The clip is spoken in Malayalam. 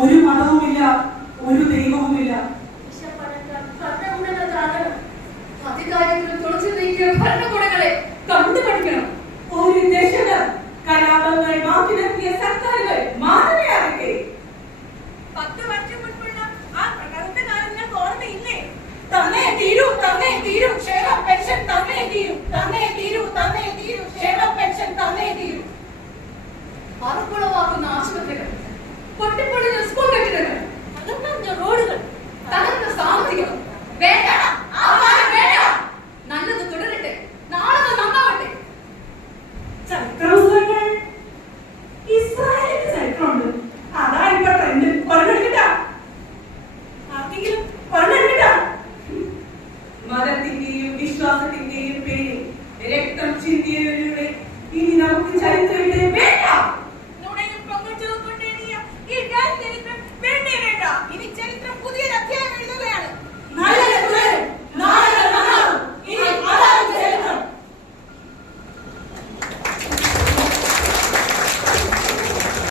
ഒരു മതവുമില്ല, ഒരു ദൈവവുമില്ല. ഭരണകൂടങ്ങളെ കണ്ടുപഠിക്കണം. ഒരു ദശകം കലാപങ്ങൾ മാറ്റി നിർത്തിയ സർക്കാരുകൾ മാതൃകയാകട്ടെ. 10 വർഷം മുൻപുള്ള ആ പ്രകടന കാലം നിങ്ങൾക്ക് ഓർമ്മയില്ലേ? തന്നേ തീരൂ, തന്നേ തീരൂ, ക്ഷേമ പെൻഷൻ തന്നേ തീരൂ, തന്നേ തീരൂ, തന്നേ തീരൂ, ക്ഷേമ പെൻഷൻ തന്നേ തീരൂ. പറക്കുളവാക്കുന്ന ആശുപത്രികൾ, പൊട്ടിപ്പൊളിഞ്ഞ സ്കൂൾ കെട്ടിടങ്ങൾ, അകന്ന റോഡുകൾ, തകർന്ന സാമ്പത്തികം വേണ്ട. നല്ലത് തുടരട്ടെ, നാളെ നന്നാവട്ടെ. ചരിത്രപുസ്തകങ്ങൾ ഇസ്രായേലിന്റെ ചരിത്രമുണ്ട്. അതാ ഇപ്പൊ ട്രെൻഡ്. പറഞ്ഞെടുക്കട്ടാ, ആർക്കെങ്കിലും പറഞ്ഞെടുക്കട്ടാ. മതത്തിന്റെയും വിശ്വാസത്തിന്റെയും പേരിൽ രക്തം ചിന്തിയവരുടെ ഇനി നമുക്ക് ചരിത്രമില്ല.